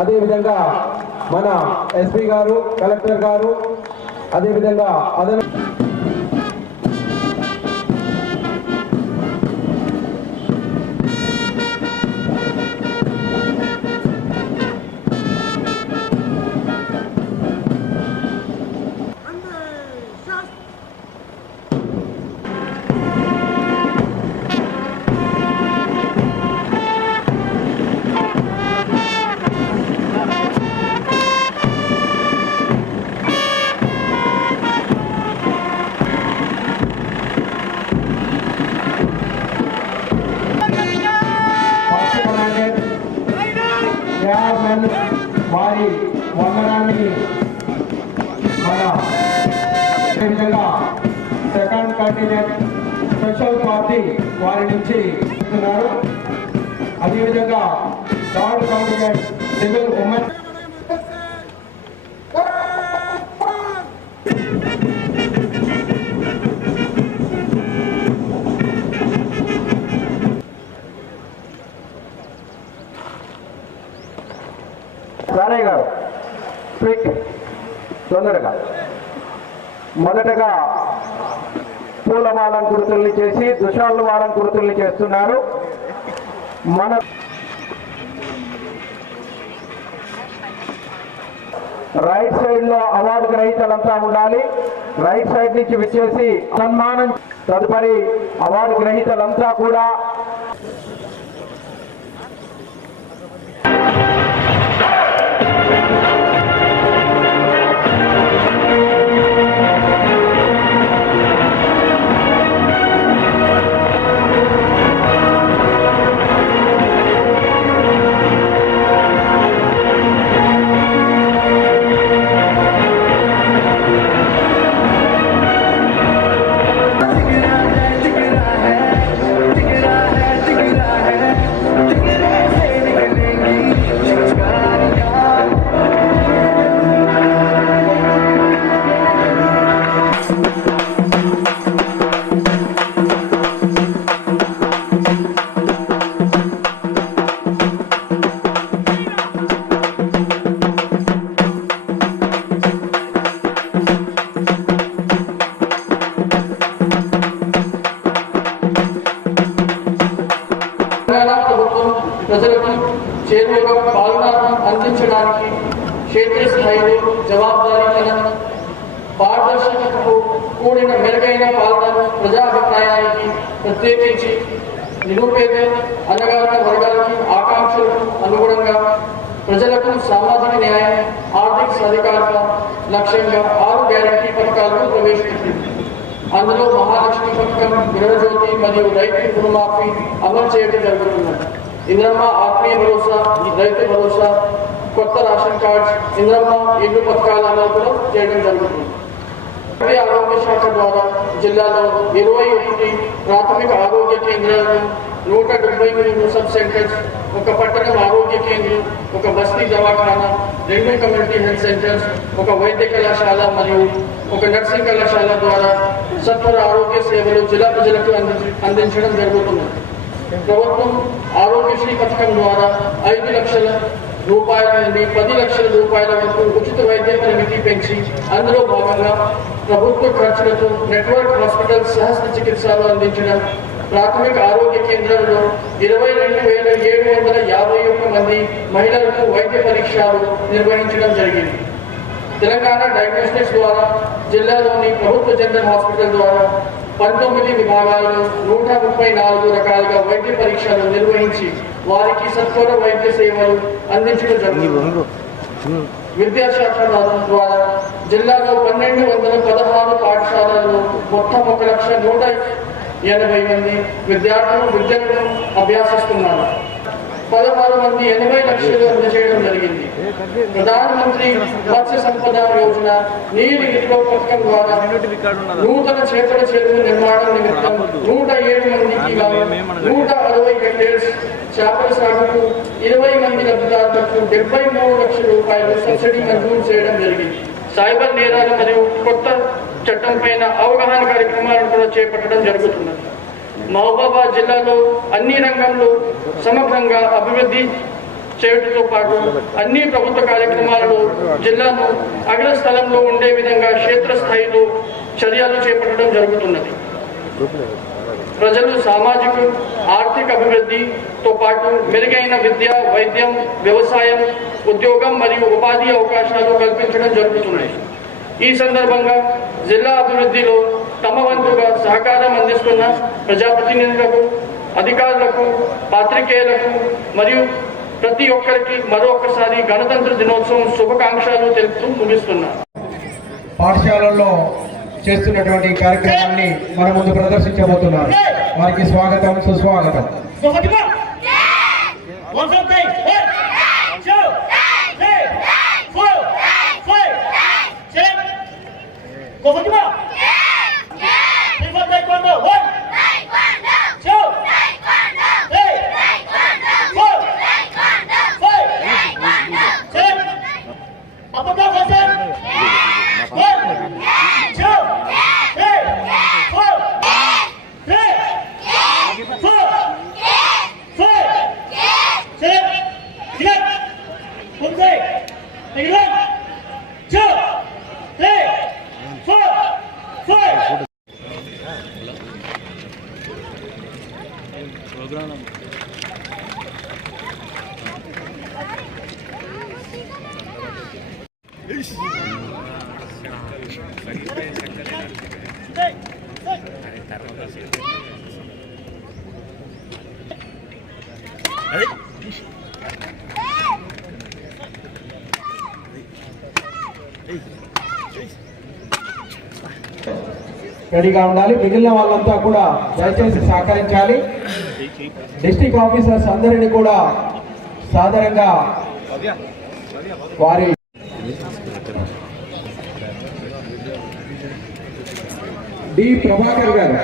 అదేవిధంగా మన ఎస్పీ గారు, కలెక్టర్ గారు, అదేవిధంగా అదన వారి వందనాన్ని మన అదేవిధంగా సెకండ్ కంటినెంట్ స్పెషల్ పార్టీ వారి నుంచి ఇస్తున్నారు. అదేవిధంగా థర్డ్ కంటినెంట్ సివిల్ ఉమెన్ రాణయ్య గారు తొందరగా మొదటగా పూలమాలం కుర్తుల్ని చేసి దుశాలు మాలం కుర్తుల్ని చేస్తున్నారు. మన రైట్ సైడ్ లో అవార్డు గ్రహీతలంతా ఉండాలి. రైట్ సైడ్ నుంచి విచ్చేసి సన్మానం తదుపరి అవార్డు గ్రహీతలంతా కూడా ప్రజలకు చేరువగా పాలన అందించడానికి క్షేత్రస్థాయిలో జవాబుదారీతనం, పారదర్శకతకు కూడిన మెరుగైన పాలన ప్రజాభిప్రాయానికి ప్రత్యేకించి నిరుపేద అనగారిన వర్గాలకి ఆకాంక్షలకు అనుగుణంగా ప్రజలకు సామాజిక న్యాయం, ఆర్థిక సాధికారత లక్ష్యంగా 6 గ్యారంటీ పథకాలను ప్రవేశపెట్టింది. అందులో మహాలక్ష్మి పథకం, గృహజ్యోతి మరియు రైతు రుణమాఫీ అమలు చేయడం జరుగుతున్నది. ఇంద్రమ్మ ఆత్మీయ భరోసా, రైతు భరోసా, కొత్త రేషన్ కార్డ్స్, ఇంద్రమ్మ ఇల్లు పథకాల అమలు కూడా చేయడం జరుగుతుంది. ఆరోగ్య శాఖ ద్వారా జిల్లాలో 21 ప్రాథమిక ఆరోగ్య కేంద్రాలను, 173 సబ్ సెంటర్స్, 1 పట్టణం ఆరోగ్య కేంద్రం, 1 బస్తీ దవాఖానా, 2 కమ్యూనిటీ హెల్త్ సెంటర్స్, 1 వైద్య కళాశాల మరియు 1 నర్సింగ్ కళాశాల ద్వారా సత్వర ఆరోగ్య సేవలు జిల్లా ప్రజలకు అందించడం జరుగుతున్నది. ప్రభుత్వం ఆరోగ్యశ్రీ పథకం ద్వారా 5 లక్షల రూపాయల నుండి 10 లక్షల రూపాయల వరకు ఉచిత వైద్య పరిమితి పెంచి అందులో భాగంగా ప్రభుత్వ ఖర్చులతో నెట్వర్క్ హాస్పిటల్ సహస్ర చికిత్సలు అందించడం, ప్రాథమిక ఆరోగ్య కేంద్రాల్లో 22,751 మంది మహిళలకు వైద్య పరీక్షలు నిర్వహించడం జరిగింది. తెలంగాణ డయాగ్నోస్టిక్స్ ద్వారా జిల్లాలోని ప్రభుత్వ జనరల్ హాస్పిటల్ ద్వారా 19 విభాగాల్లో 134 రకాలుగా వైద్య పరీక్షలు నిర్వహించి వారికి సత్వర వైద్య సేవలు అందించడం జరుగుతుంది. విద్యాశాఖ ద్వారా జిల్లాలో 1216 పాఠశాలల్లో మొత్తం 1,180,000 మంది విద్యను అభ్యాసిస్తున్నారు. 16 మంది 80 లక్షలు అందజేయడం జరిగింది. ప్రధానమంత్రి మత్స్య సంపద యోజన నీటి వినియోగ పథకం ద్వారా నూతన చేపల చెరువు నిర్మాణం నిమిత్తం 107 మందికి 160 హెక్టేర్స్ చేపల సాగుకు 20 మంది లబ్ధిదారులకు 73 లక్షల రూపాయలు సబ్సిడీ మంజూరు చేయడం జరిగింది. సైబర్ నేరాలు మరియు కొత్త చట్టం పైన అవగాహన కార్యక్రమాలను కూడా చేపట్టడం జరుగుతున్నది. మహబూబాబాద్ జిల్లాలో అన్ని రంగంలో సమగ్రంగా అభివృద్ధి చేయడంతో పాటు అన్ని ప్రభుత్వ కార్యక్రమాలలో జిల్లాను అగ్రస్థలంలో ఉండే విధంగా క్షేత్రస్థాయిలో చర్యలు చేపట్టడం జరుగుతున్నది. ప్రజలు సామాజిక ఆర్థిక అభివృద్ధితో పాటు మెరుగైన విద్య, వైద్యం, వ్యవసాయం, ఉద్యోగం మరియు ఉపాధి అవకాశాలు కల్పించడం జరుగుతున్నాయి. ఈ సందర్భంగా జిల్లా అభివృద్ధిలో తమ వంతుగా సహకారం అందిస్తున్న ప్రజాప్రతినిధులకు, అధికారులకు, పాత్రికేయులకు మరియు ప్రతి ఒక్కరికి మరొకసారి గణతంత్ర దినోత్సవం శుభాకాంక్షలు తెలుపుతూ ముగిస్తున్నా. పాఠశాలల్లో చేస్తున్నటువంటి కార్యక్రమాన్ని మన ముందు ప్రదర్శించబోతున్నారు. వారికి స్వాగతం, సుస్వాగతం. రెడీగా ఉండాలి. మిగిలిన వాళ్ళంతా కూడా దయచేసి సహకరించాలి. డిస్ట్రిక్ట్ ఆఫీసర్స్ అందరినీ కూడా సాధారణంగా వారి డి ప్రభాకర్ గారు,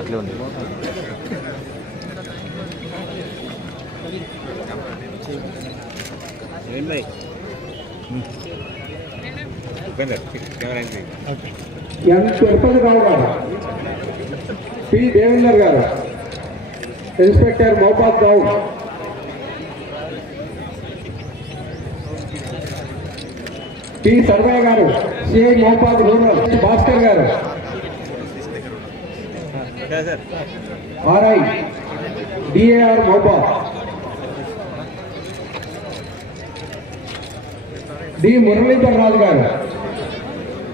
అట్లే ఉంది. ఎన్ తిరుపతిరావు గారు, పి దేవేందర్ గారు, ఇన్స్పెక్టర్ మోపాద్ గౌడ్, పి సర్వయ్య గారు, సిఐ మోపాద్ రూరల్, భాస్కర్ గారు, RI DAR Mopad, D Muralidhar Raju గారు,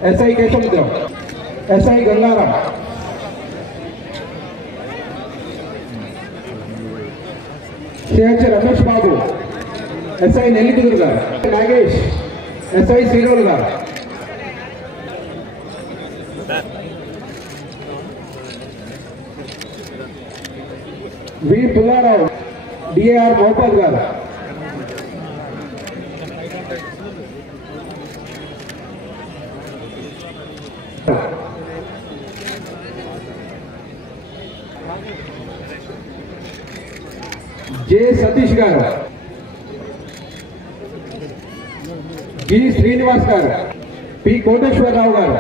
SI Kesamudram, SI Gangaram, CH Ramesh Babu, SI Nellikuduru గారు, నాగేష్, ఎస్ఐ శ్రీరోలు గారు, వి పుల్లారావు, డిఏఆర్ మోపాల్ గారు, జె సతీష్ గారు, జి శ్రీనివాస్ గారు, పి కోటేశ్వరరావు గారు,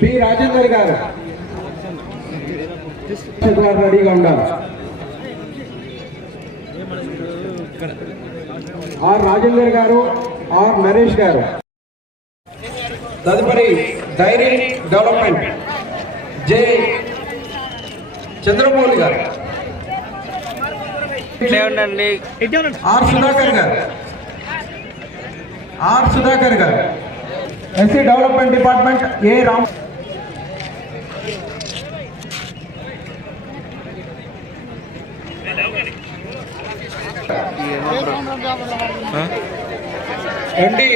పి రాజేందర్ గారు రెడీగా ఉండాలి. ఆర్ రాజేందర్ గారు, ఆర్ నరేష్ గారు. తదుపరి డైరీ డెవలప్మెంట్ జె చంద్రమౌళి గారు, ఆర్ సుధాకర్ గారు, ఆర్ సుధాకర్ గారు. ఎస్సీ డెవలప్మెంట్ డిపార్ట్మెంట్ ఏ రామ్, ఎండి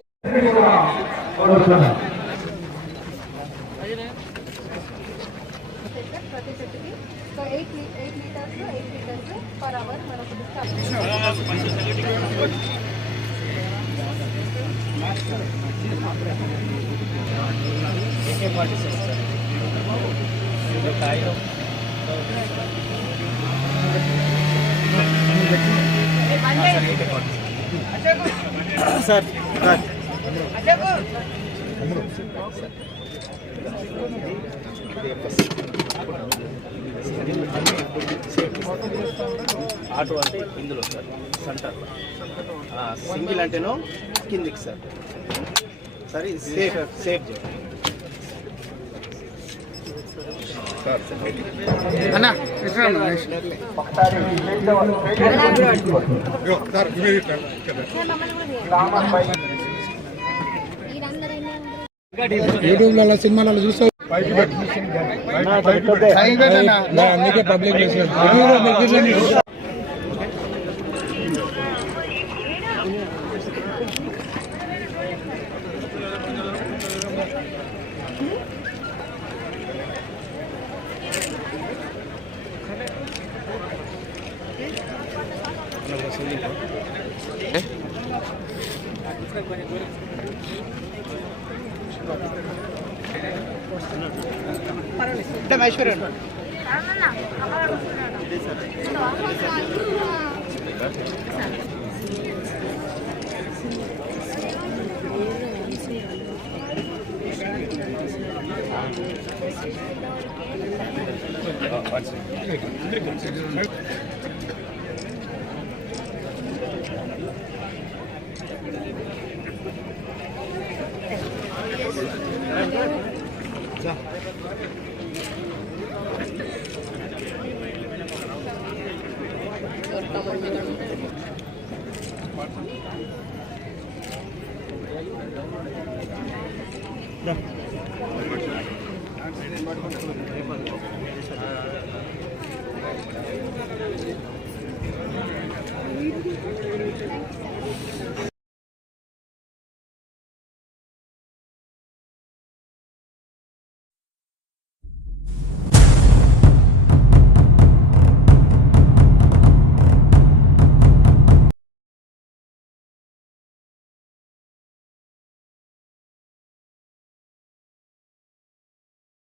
So 8 liters per hour మనకు సార్ ఆటో అంటే ఇందులో సార్ సెంటర్ సింగిల్ అంటేనో కిందికి సార్ సరే సేఫ్ సేఫ్ అన్నా యూట్యూబ్లలో సినిమాలలో చూస్తావు అందుకే పబ్లిక్ ఐశ్వర్య దా